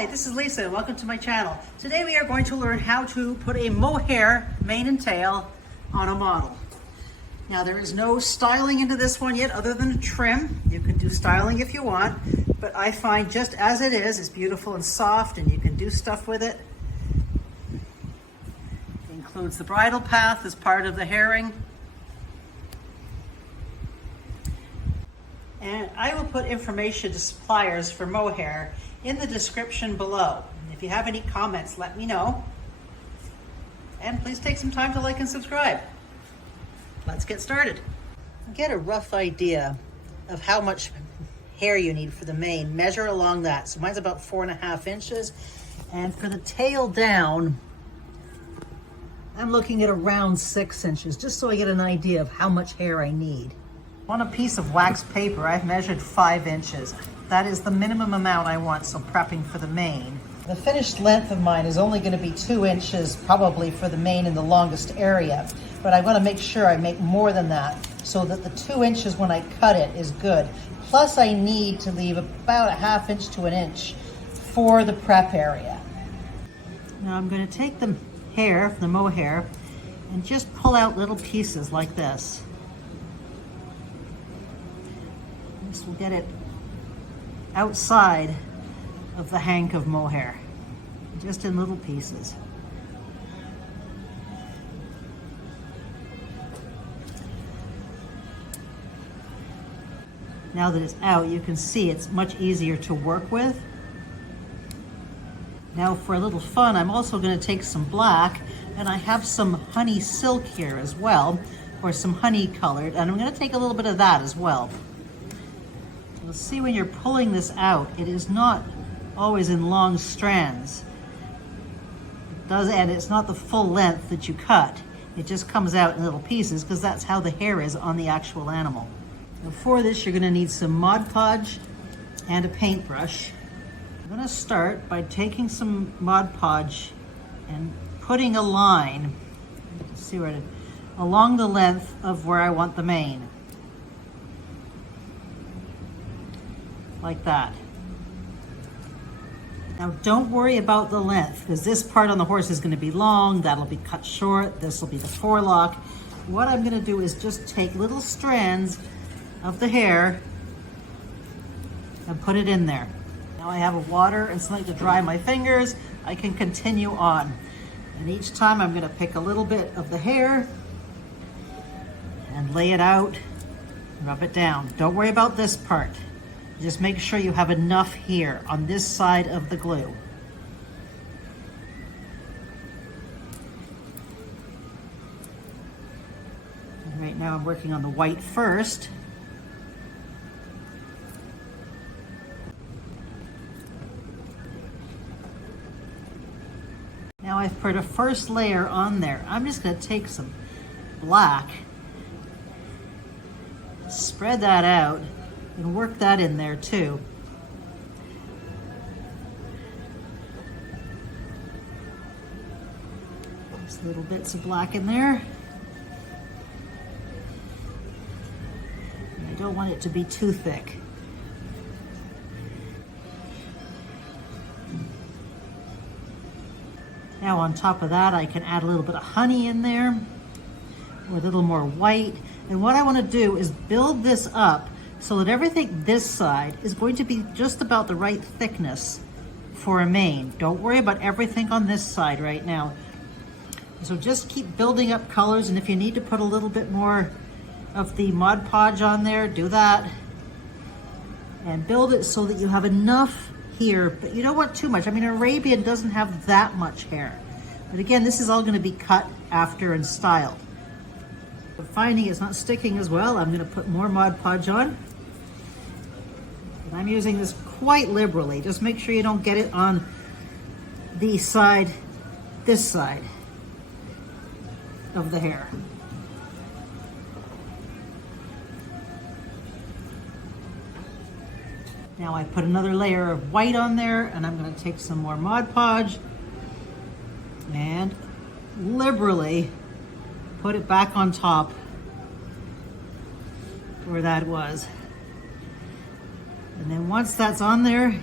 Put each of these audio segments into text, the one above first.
Hi, this is Lisa and welcome to my channel. Today we are going to learn how to put a mohair mane and tail on a model. Now there is no styling into this one yet other than a trim. You can do styling if you want, but I find just as it is, it's beautiful and soft and you can do stuff with it. It includes the bridal path as part of the herring. And I will put information to suppliers for mohair in the description below. If you have any comments, let me know. And please take some time to like and subscribe. Let's get started. Get a rough idea of how much hair you need for the mane. Measure along that. So mine's about 4.5 inches. And for the tail down, I'm looking at around 6 inches, just so I get an idea of how much hair I need. On a piece of wax paper, I've measured 5 inches. That is the minimum amount I want, so prepping for the mane. The finished length of mine is only going to be 2 inches, probably for the mane in the longest area. But I want to make sure I make more than that, so that the 2 inches when I cut it is good. Plus I need to leave about 1/2 inch to 1 inch for the prep area. Now I'm going to take the hair, the mohair, and just pull out little pieces like this. This will get it outside of the hank of mohair, just in little pieces. Now that it's out, you can see it's much easier to work with. Now for a little fun, I'm also going to take some black, and I have some honey silk here as well, or some honey colored, and I'm going to take a little bit of that as well. You'll see when you're pulling this out, it is not always in long strands. And it's not the full length that you cut. It just comes out in little pieces because that's how the hair is on the actual animal. Now for this, you're going to need some Mod Podge and a paintbrush. I'm going to start by taking some Mod Podge and putting a line, you can see where it is, along the length of where I want the mane. Like that. Now don't worry about the length, because this part on the horse is going to be long, that'll be cut short, this will be the forelock. What I'm going to do is just take little strands of the hair and put it in there. Now I have a water and something to dry my fingers. I can continue on. And each time I'm going to pick a little bit of the hair and lay it out, rub it down. Don't worry about this part. Just make sure you have enough here on this side of the glue. And right now I'm working on the white first. Now I've put a first layer on there. I'm just going to take some black, spread that out, and work that in there too. Just little bits of black in there. And I don't want it to be too thick. Now on top of that, I can add a little bit of honey in there, or a little more white. And what I want to do is build this up so that everything this side is going to be just about the right thickness for a mane. Don't worry about everything on this side right now. So just keep building up colors, and if you need to put a little bit more of the Mod Podge on there, do that. And build it so that you have enough here, but you don't want too much. I mean, Arabian doesn't have that much hair. But again, this is all going to be cut after and styled. But finding it's not sticking as well, I'm going to put more Mod Podge on. And I'm using this quite liberally. Just make sure you don't get it on the side, this side of the hair. Now I put another layer of white on there, and I'm going to take some more Mod Podge and liberally put it back on top where that was. And then once that's on there,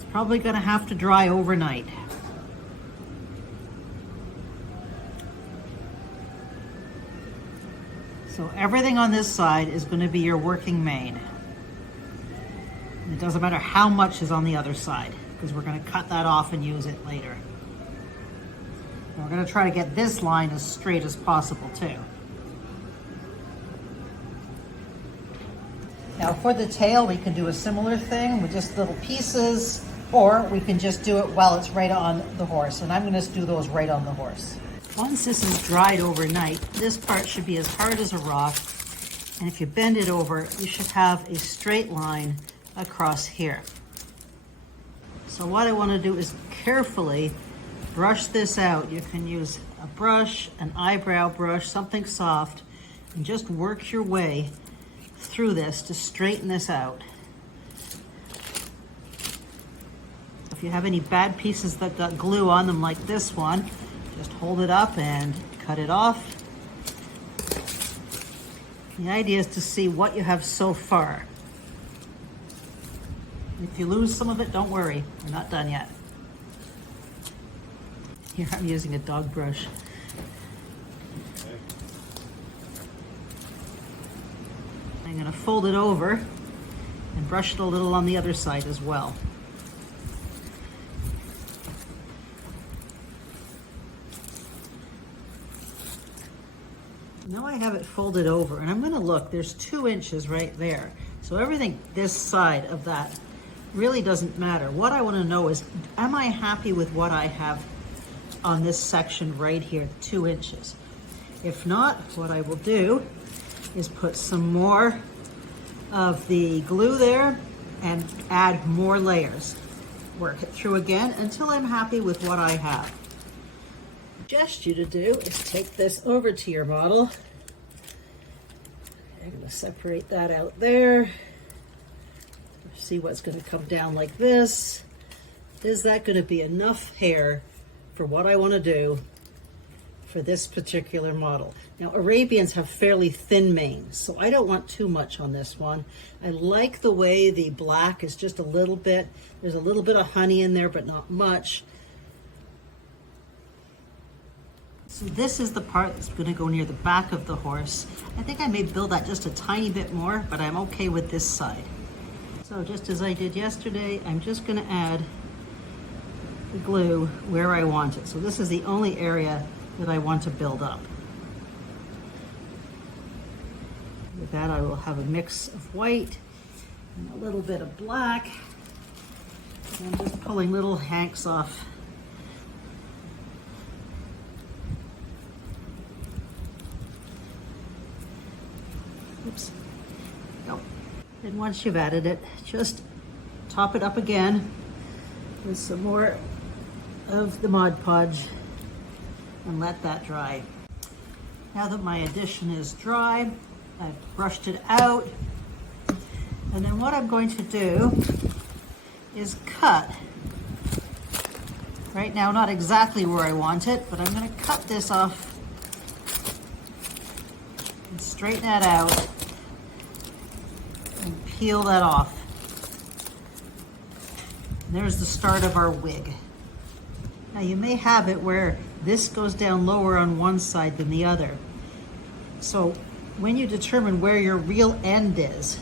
It's probably going to have to dry overnight. So everything on this side is going to be your working mane. It doesn't matter how much is on the other side, because we're going to cut that off and use it later. And we're going to try to get this line as straight as possible too. Now for the tail, we can do a similar thing with just little pieces, or we can just do it while it's right on the horse. And I'm going to do those right on the horse. Once this is dried overnight, this part should be as hard as a rock. And if you bend it over, you should have a straight line across here. So what I want to do is carefully brush this out. You can use a brush, an eyebrow brush, something soft, and just work your way through this to straighten this out. If you have any bad pieces that got glue on them like this one, just hold it up and cut it off. The idea is to see what you have so far. If you lose some of it, don't worry, we're not done yet. Here I'm using a dog brush. I'm going to fold it over and brush it a little on the other side as well. Now I have it folded over, and I'm going to look, there's 2 inches right there. So everything this side of that really doesn't matter. What I want to know is, am I happy with what I have on this section right here, 2 inches? If not, what I will do is put some more of the glue there and add more layers. Work it through again until I'm happy with what I have. What I suggest you to do is take this over to your model. I'm going to separate that out there. See what's going to come down like this. Is that going to be enough hair for what I want to do for this particular model? Now Arabians have fairly thin manes, so I don't want too much on this one. I like the way the black is just a little bit, there's a little bit of honey in there, but not much. So this is the part that's going to go near the back of the horse. I think I may build that just a tiny bit more, but I'm okay with this side. So just as I did yesterday, I'm just going to add the glue where I want it. So this is the only area that I want to build up. With that, I will have a mix of white and a little bit of black. And I'm just pulling little hanks off. Oops. Nope. And once you've added it, just top it up again with some more of the Mod Podge and let that dry. Now that my addition is dry, I've brushed it out. And then what I'm going to do is cut. Right now, not exactly where I want it, but I'm going to cut this off and straighten that out and peel that off. And there's the start of our wig. Now you may have it where this goes down lower on one side than the other. So when you determine where your real end is,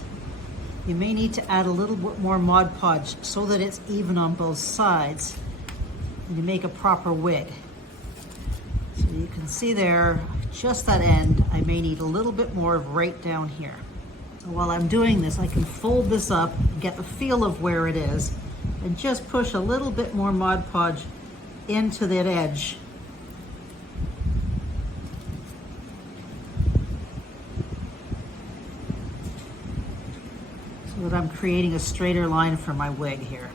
you may need to add a little bit more Mod Podge so that it's even on both sides and you make a proper wig. So you can see there, just that end, I may need a little bit more right down here. So while I'm doing this, I can fold this up, get the feel of where it is, and just push a little bit more Mod Podge into that edge. So that I'm creating a straighter line for my wig here.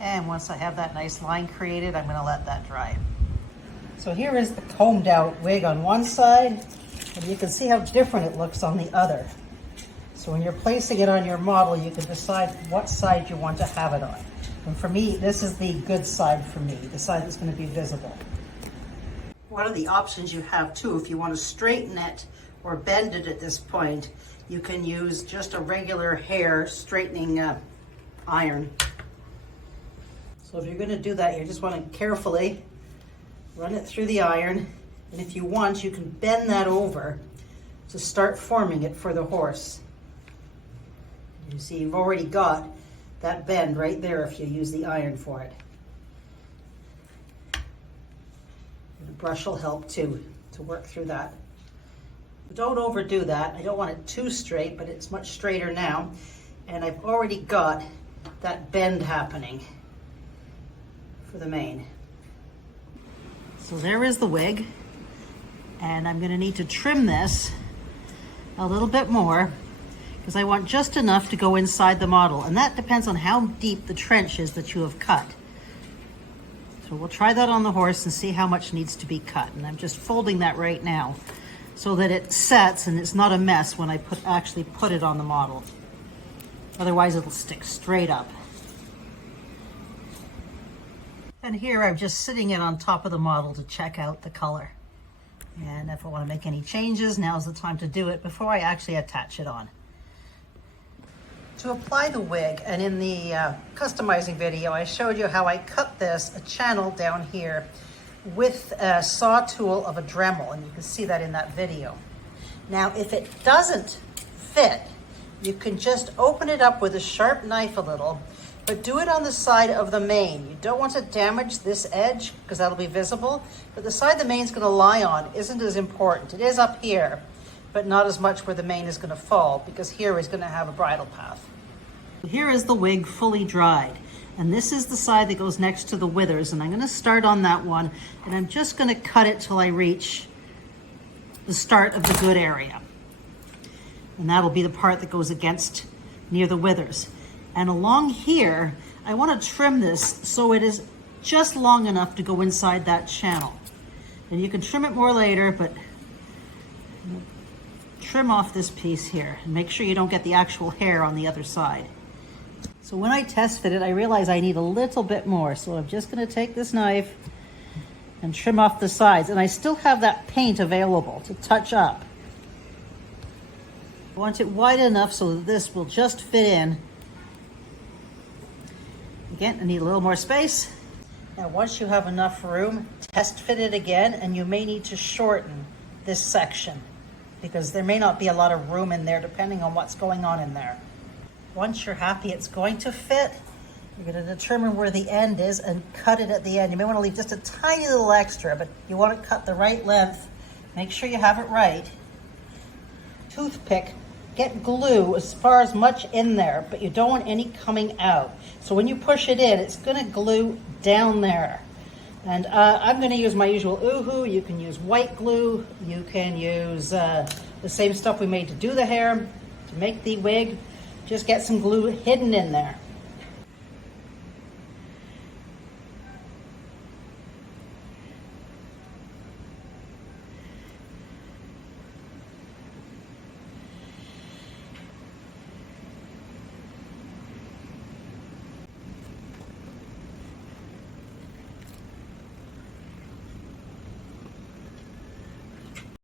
And once I have that nice line created, I'm going to let that dry. So here is the combed out wig on one side, and you can see how different it looks on the other. So when you're placing it on your model, you can decide what side you want to have it on. And for me, this is the good side for me, the side that's going to be visible. One of the options you have too, if you want to straighten it or bend it at this point, you can use just a regular hair straightening iron. So if you're going to do that, you just want to carefully run it through the iron, and if you want, you can bend that over to start forming it for the horse. You see, you've already got that bend right there if you use the iron for it. And the brush will help too, to work through that. But don't overdo that. I don't want it too straight, but it's much straighter now. And I've already got that bend happening for the mane. So there is the wig. And I'm going to need to trim this a little bit more because I want just enough to go inside the model. And that depends on how deep the trench is that you have cut. So we'll try that on the horse and see how much needs to be cut. And I'm just folding that right now so that it sets and it's not a mess when I actually put it on the model. Otherwise it'll stick straight up. And here I'm just sitting it on top of the model to check out the color. And if I want to make any changes, now's the time to do it before I actually attach it on. To apply the wig, and in the customizing video, I showed you how I cut this a channel down here with a saw tool of a Dremel, and you can see that in that video. Now, if it doesn't fit, you can just open it up with a sharp knife a little, but do it on the side of the mane. You don't want to damage this edge because that'll be visible, but the side the mane's going to lie on isn't as important. It is up here, but not as much where the mane is going to fall, because here is going to have a bridle path. Here is the wig fully dried, and this is the side that goes next to the withers, and I'm going to start on that one, and I'm just going to cut it till I reach the start of the good area. And that'll be the part that goes against near the withers. And along here, I want to trim this so it is just long enough to go inside that channel. And you can trim it more later, but trim off this piece here and make sure you don't get the actual hair on the other side. So when I test fit it, I realize I need a little bit more. So I'm just going to take this knife and trim off the sides. And I still have that paint available to touch up. I want it wide enough so that this will just fit in. Again, I need a little more space. Now, once you have enough room, test fit it again, and you may need to shorten this section because there may not be a lot of room in there depending on what's going on in there. Once you're happy it's going to fit, you're going to determine where the end is and cut it at the end. You may want to leave just a tiny little extra, but you want to cut the right length. Make sure you have it right. Toothpick, get glue as far as much in there, but you don't want any coming out. So when you push it in, it's going to glue down there. And I'm going to use my usual Uhu. You can use white glue. You can use the same stuff we made to do the hair, to make the wig. Just get some glue hidden in there.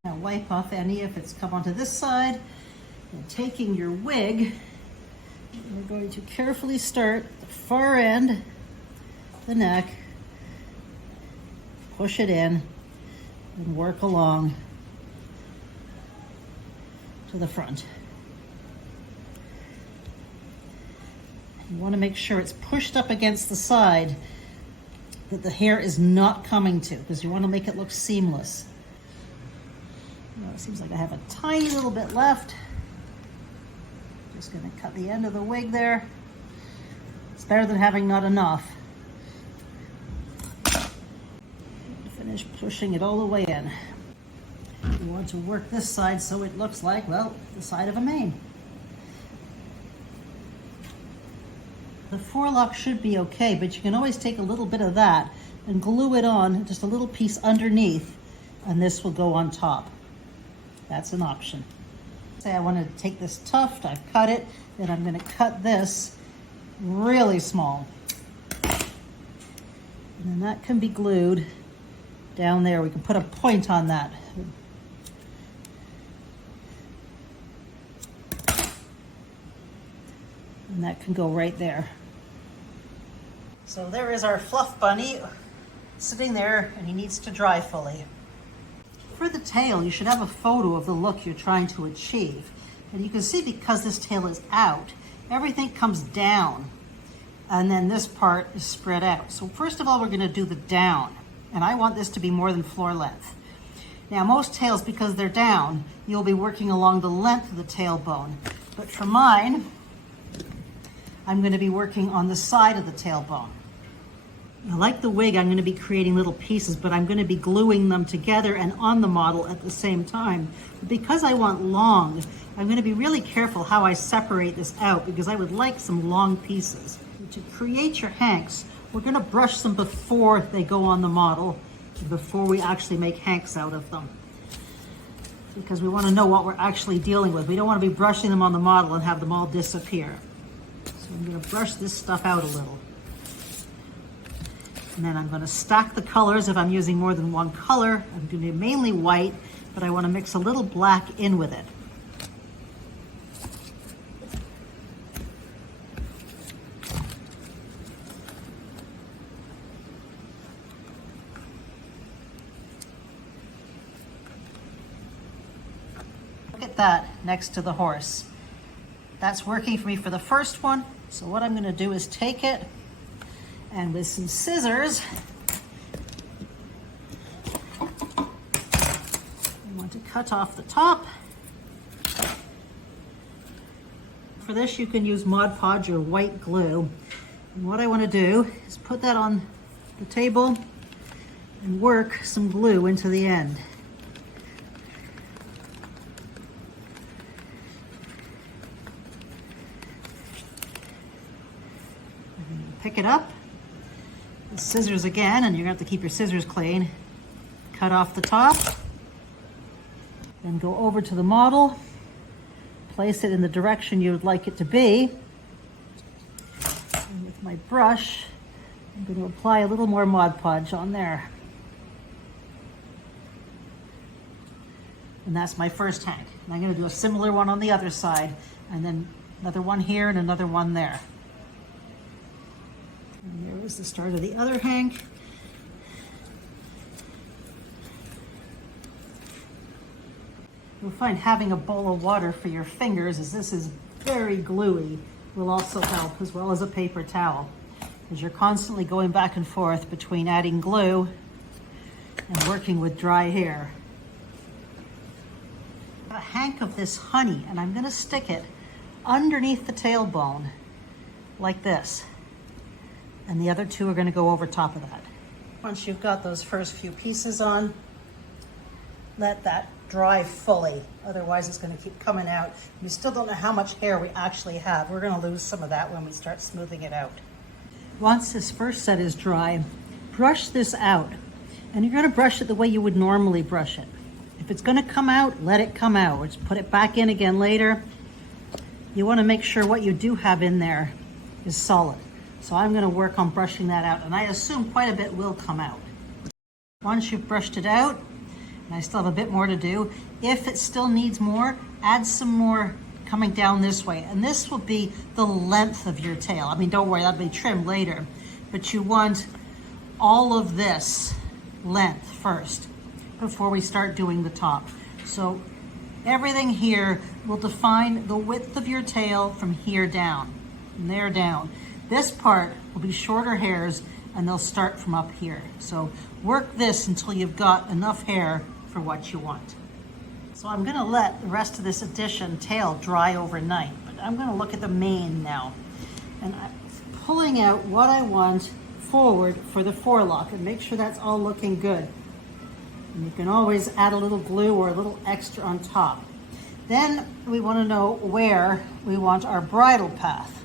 Now wipe off any if it's come onto this side, and taking your wig, we're going to carefully start at the far end, the neck, push it in, and work along to the front. You want to make sure it's pushed up against the side that the hair is not coming to, because you want to make it look seamless. Well, it seems like I have a tiny little bit left. Just going to cut the end of the wig there. It's better than having not enough. Finish pushing it all the way in. You want to work this side so it looks like, well, the side of a mane. The forelock should be okay, but you can always take a little bit of that and glue it on, just a little piece underneath, and this will go on top. That's an option. Say I want to take this tuft, I've cut it, then I'm going to cut this really small. And then that can be glued down there. We can put a point on that. And that can go right there. So there is our fluff bunny sitting there, and he needs to dry fully. For the tail, you should have a photo of the look you're trying to achieve. And you can see, because this tail is out, everything comes down, and then this part is spread out. So first of all, we're gonna do the down, and I want this to be more than floor length. Now, most tails, because they're down, you'll be working along the length of the tailbone. But for mine, I'm gonna be working on the side of the tailbone. Now, like the wig, I'm gonna be creating little pieces, but I'm gonna be gluing them together and on the model at the same time. But because I want long, I'm gonna be really careful how I separate this out, because I would like some long pieces. To create your hanks, we're gonna brush them before they go on the model, before we actually make hanks out of them. Because we wanna know what we're actually dealing with. We don't wanna be brushing them on the model and have them all disappear. So I'm gonna brush this stuff out a little. And then I'm gonna stack the colors. If I'm using more than one color, I'm gonna be mainly white, but I wanna mix a little black in with it. Look at that next to the horse. That's working for me for the first one. So what I'm gonna do is take it, and with some scissors, I want to cut off the top. For this, you can use Mod Podge or white glue. And what I want to do is put that on the table and work some glue into the end. Pick it up, the scissors again, and you're gonna have to keep your scissors clean. Cut off the top, then go over to the model, place it in the direction you would like it to be. And with my brush, I'm going to apply a little more Mod Podge on there. And that's my first hank. And I'm going to do a similar one on the other side, and then another one here and another one there. And there is the start of the other hank. You'll find having a bowl of water for your fingers, as this is very gluey, will also help, as well as a paper towel, as you're constantly going back and forth between adding glue and working with dry hair. A hank of this honey, and I'm going to stick it underneath the tailbone like this, and the other two are going to go over top of that. Once you've got those first few pieces on, let that dry fully, otherwise it's going to keep coming out. We still don't know how much hair we actually have. We're going to lose some of that when we start smoothing it out. Once this first set is dry, brush this out, and you're going to brush it the way you would normally brush it. If it's going to come out, let it come out, or just put it back in again later. You want to make sure what you do have in there is solid. So I'm going to work on brushing that out, and I assume quite a bit will come out. Once you've brushed it out, and I still have a bit more to do, if it still needs more, add some more coming down this way. And this will be the length of your tail. I mean, don't worry, that'll be trimmed later. But you want all of this length first before we start doing the top. So everything here will define the width of your tail from here down, and there down. This part will be shorter hairs, and they'll start from up here. So work this until you've got enough hair for what you want. So I'm gonna let the rest of this addition tail dry overnight, but I'm gonna look at the mane now. And I'm pulling out what I want forward for the forelock, and make sure that's all looking good. And you can always add a little glue or a little extra on top. Then we wanna know where we want our bridal path.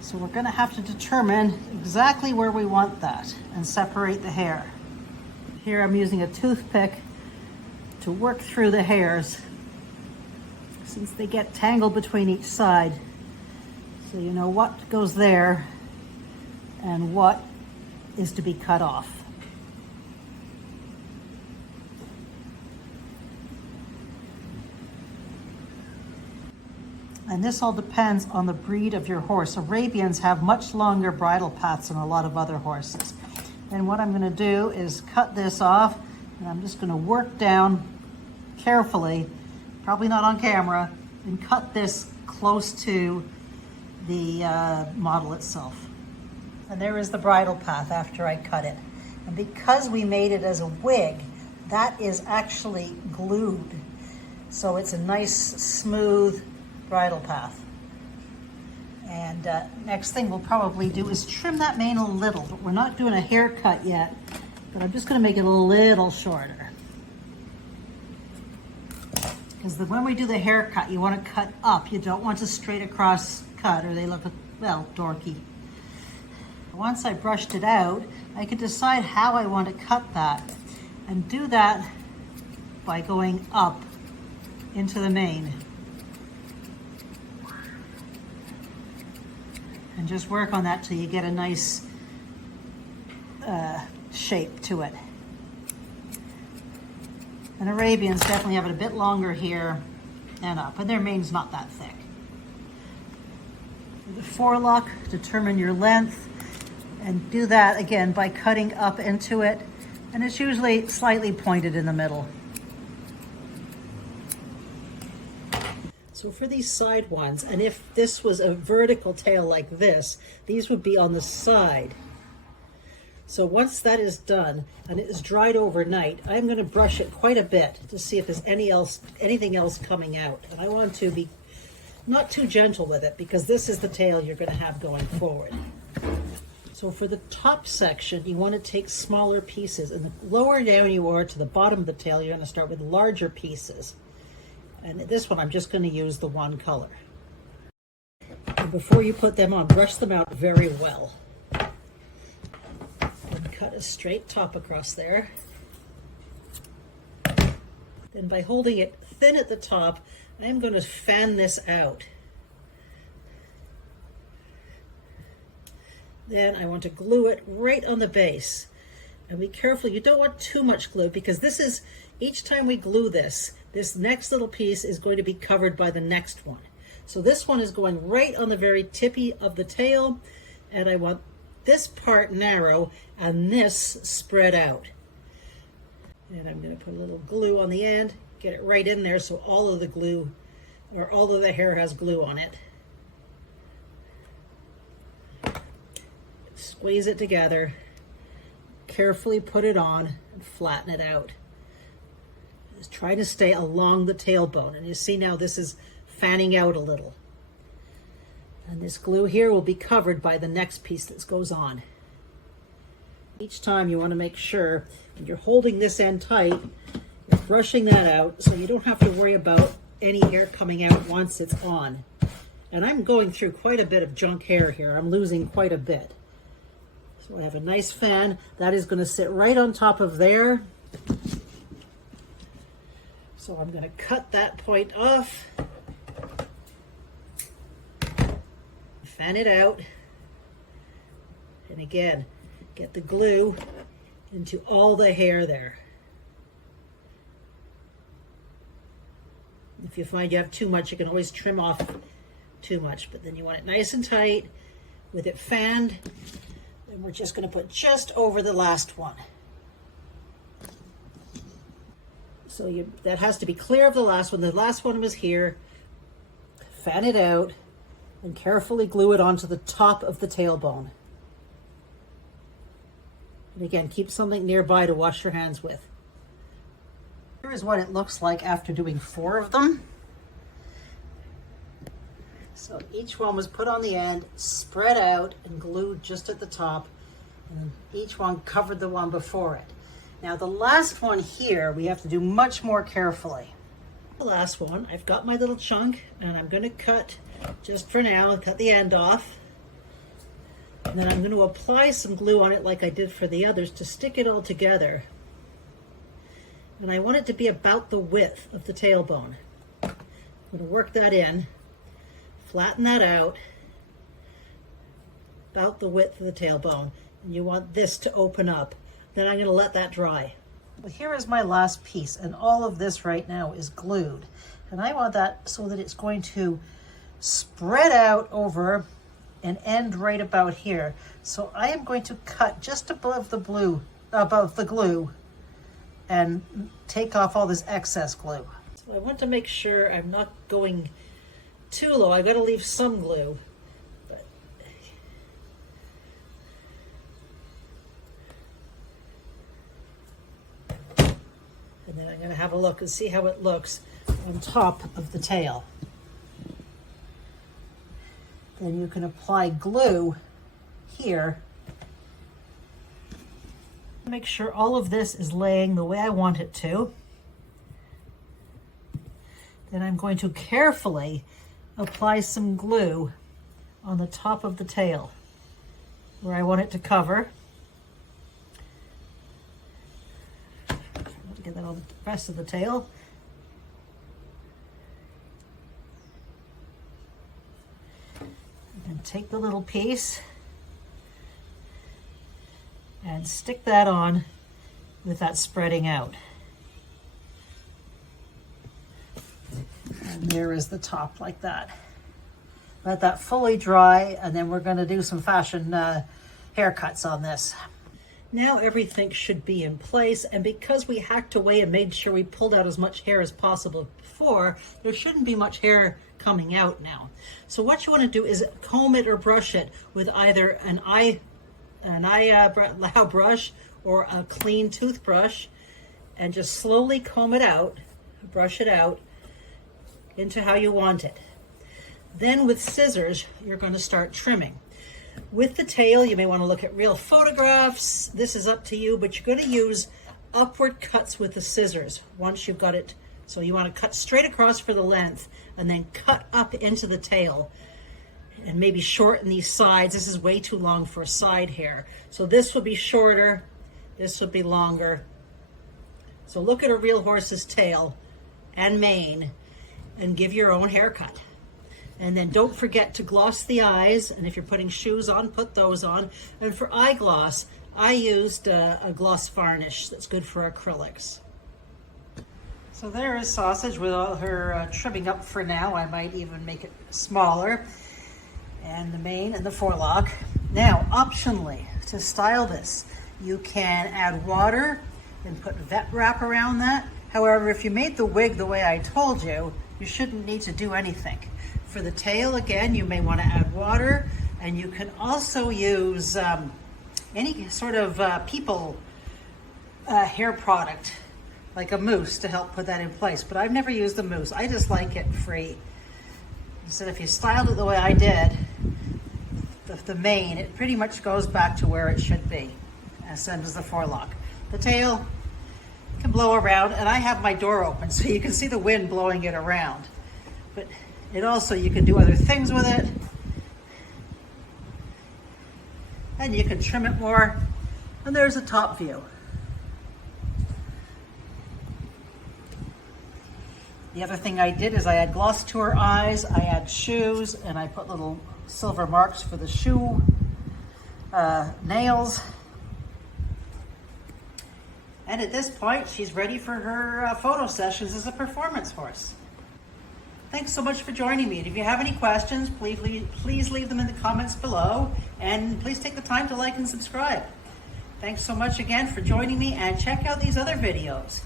So we're gonna have to determine exactly where we want that and separate the hair. Here I'm using a toothpick to work through the hairs, since they get tangled between each side. So you know what goes there and what is to be cut off. And this all depends on the breed of your horse. Arabians have much longer bridle paths than a lot of other horses. And what I'm gonna do is cut this off, and I'm just gonna work down carefully, probably not on camera, and cut this close to the model itself. And there is the bridle path after I cut it. And because we made it as a wig, that is actually glued. So it's a nice, smooth bridle path. And next thing we'll probably do is trim that mane a little, but we're not doing a haircut yet, but I'm just gonna make it a little shorter. Because when we do the haircut, you wanna cut up. You don't want a straight across cut or they look, well, dorky. Once I brushed it out, I could decide how I want to cut that and do that by going up into the mane. And just work on that till you get a nice shape to it. And Arabians definitely have it a bit longer here and up, and their mane's not that thick. The forelock, determine your length, and do that again by cutting up into it, and it's usually slightly pointed in the middle. So for these side ones, and if this was a vertical tail like this, these would be on the side. So once that is done and it is dried overnight, I'm going to brush it quite a bit to see if there's anything else coming out. And I want to be not too gentle with it because this is the tail you're going to have going forward. So for the top section, you want to take smaller pieces, and the lower down you are to the bottom of the tail, you're going to start with larger pieces. And this one, I'm just going to use the one color. And before you put them on, brush them out very well. And cut a straight top across there. Then by holding it thin at the top, I'm going to fan this out. Then I want to glue it right on the base. And be careful, you don't want too much glue because this is, each time we glue this, this next little piece is going to be covered by the next one. So this one is going right on the very tippy of the tail, and I want this part narrow and this spread out. And I'm going to put a little glue on the end, get it right in there so all of the glue, or all of the hair has glue on it. Squeeze it together, carefully put it on, and flatten it out. Just try to stay along the tailbone. And you see now this is fanning out a little. And this glue here will be covered by the next piece that goes on. Each time you want to make sure when you're holding this end tight, you're brushing that out so you don't have to worry about any hair coming out once it's on. And I'm going through quite a bit of junk hair here. I'm losing quite a bit. So I have a nice fan. That is going to sit right on top of there. So I'm going to cut that point off. Fan it out. And again, get the glue into all the hair there. If you find you have too much, you can always trim off too much, but then you want it nice and tight with it fanned. And we're just going to put just over the last one. So that has to be clear of the last one. The last one was here. Fan it out and carefully glue it onto the top of the tailbone. And again, keep something nearby to wash your hands with. Here is what it looks like after doing 4 of them. So each one was put on the end, spread out and glued just at the top, and each one covered the one before it. Now the last one here, we have to do much more carefully. The last one, I've got my little chunk and I'm going to cut, just for now, cut the end off. And then I'm going to apply some glue on it like I did for the others to stick it all together. And I want it to be about the width of the tailbone. I'm going to work that in, flatten that out, about the width of the tailbone. And you want this to open up. Then I'm going to let that dry. Well, here is my last piece, and all of this right now is glued. And I want that so that it's going to spread out over and end right about here. So I am going to cut just above the glue and take off all this excess glue. So I want to make sure I'm not going too low. I've got to leave some glue. And then I'm going to have a look and see how it looks on top of the tail. Then you can apply glue here. Make sure all of this is laying the way I want it to. Then I'm going to carefully apply some glue on the top of the tail where I want it to cover. Get that on the rest of the tail. And take the little piece and stick that on with that spreading out. And there is the top like that. Let that fully dry, and then we're going to do some fashion haircuts on this. Now everything should be in place, and because we hacked away and made sure we pulled out as much hair as possible before, there shouldn't be much hair coming out now. So what you want to do is comb it or brush it with either an eyebrow brush or a clean toothbrush, and just slowly comb it out, brush it out into how you want it. Then with scissors, you're going to start trimming. With the tail, you may want to look at real photographs. This is up to you, but you're going to use upward cuts with the scissors once you've got it. So you want to cut straight across for the length and then cut up into the tail and maybe shorten these sides. This is way too long for a side hair. So this would be shorter, this would be longer. So look at a real horse's tail and mane and give your own haircut. And then don't forget to gloss the eyes, and if you're putting shoes on, put those on. And for eye gloss, I used a gloss varnish that's good for acrylics. So there is Sausage with all her trimming up for now. I might even make it smaller. And the mane and the forelock. Now, optionally, to style this, you can add water and put vet wrap around that. However, if you made the wig the way I told you, you shouldn't need to do anything. For the tail, again, you may want to add water, and you can also use any sort of people hair product, like a mousse, to help put that in place. But I've never used the mousse. I just like it free. So if you styled it the way I did, the mane, it pretty much goes back to where it should be, as does the forelock. The tail can blow around, and I have my door open so you can see the wind blowing it around. But it also, you can do other things with it. And you can trim it more. And there's a top view. The other thing I did is I add gloss to her eyes, I add shoes, and I put little silver marks for the shoe nails. And at this point, she's ready for her photo sessions as a performance horse. Thanks so much for joining me. And if you have any questions, please leave them in the comments below. And please take the time to like and subscribe. Thanks so much again for joining me, and check out these other videos.